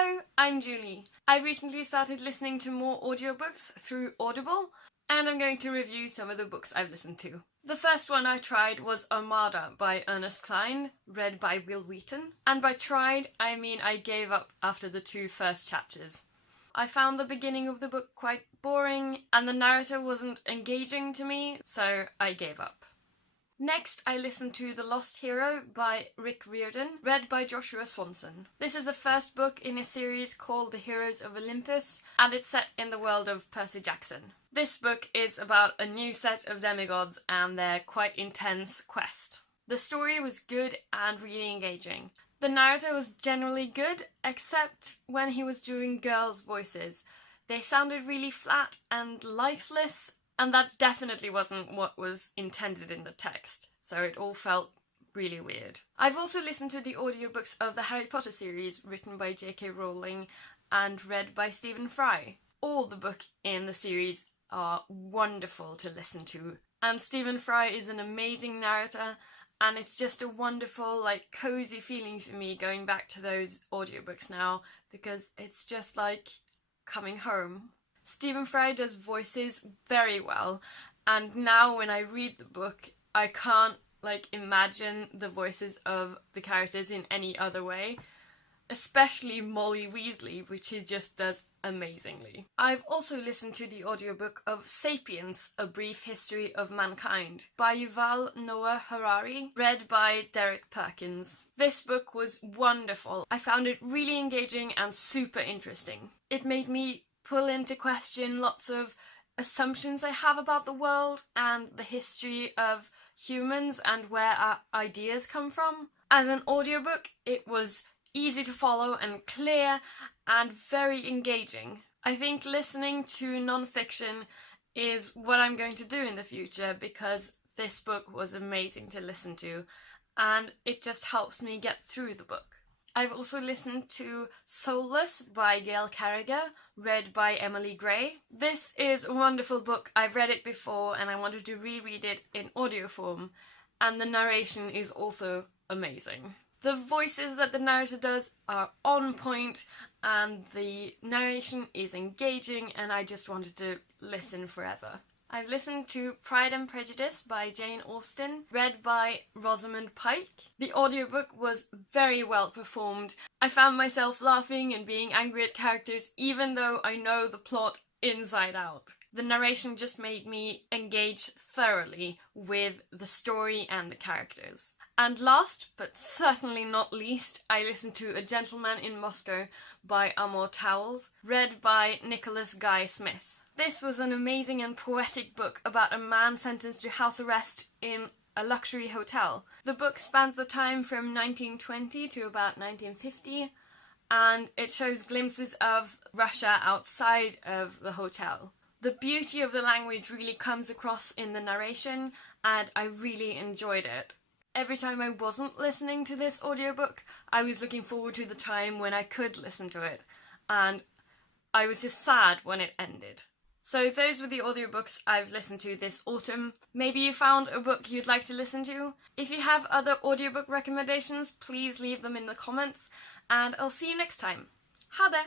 Hello, I'm Julie. I recently started listening to more audiobooks through Audible, and I'm going to review some of the books I've listened to. The first one I tried was Armada by Ernest Cline, read by Will Wheaton. And by tried, I mean I gave up after the 2 first chapters. I found the beginning of the book quite boring, and the narrator wasn't engaging to me, so I gave up. Next, I listened to The Lost Hero by Rick Riordan, read by Joshua Swanson. This is the first book in a series called The Heroes of Olympus, and it's set in the world of Percy Jackson. This book is about a new set of demigods and their quite intense quest. The story was good and really engaging. The narrator was generally good, except when he was doing girls' voices. They sounded really flat and lifeless, and that definitely wasn't what was intended in the text, so it all felt really weird. I've also listened to the audiobooks of the Harry Potter series written by J.K. Rowling and read by Stephen Fry. All the books in the series are wonderful to listen to, and Stephen Fry is an amazing narrator, and it's just a wonderful, cozy feeling for me going back to those audiobooks now, because it's just like coming home. Stephen Fry does voices very well, and now when I read the book, I can't imagine the voices of the characters in any other way, especially Molly Weasley, which he just does amazingly. I've also listened to the audiobook of Sapiens, A Brief History of Mankind by Yuval Noah Harari, read by Derek Perkins. This book was wonderful. I found it really engaging and super interesting. It made me pull into question lots of assumptions I have about the world and the history of humans and where our ideas come from. As an audiobook, it was easy to follow and clear and very engaging. I think listening to non-fiction is what I'm going to do in the future because this book was amazing to listen to and it just helps me get through the book. I've also listened to Soulless by Gail Carriger, read by Emily Gray. This is a wonderful book. I've read it before and I wanted to reread it in audio form, and the narration is also amazing. The voices that the narrator does are on point and the narration is engaging, and I just wanted to listen forever. I've listened to Pride and Prejudice by Jane Austen, read by Rosamund Pike. The audiobook was very well performed. I found myself laughing and being angry at characters even though I know the plot inside out. The narration just made me engage thoroughly with the story and the characters. And last, but certainly not least, I listened to A Gentleman in Moscow by Amor Towles, read by Nicholas Guy Smith. This was an amazing and poetic book about a man sentenced to house arrest in a luxury hotel. The book spans the time from 1920 to about 1950, and it shows glimpses of Russia outside of the hotel. The beauty of the language really comes across in the narration, and I really enjoyed it. Every time I wasn't listening to this audiobook, I was looking forward to the time when I could listen to it, and I was just sad when it ended. So those were the audiobooks I've listened to this autumn. Maybe you found a book you'd like to listen to. If you have other audiobook recommendations, please leave them in the comments, and I'll see you next time. Ha there!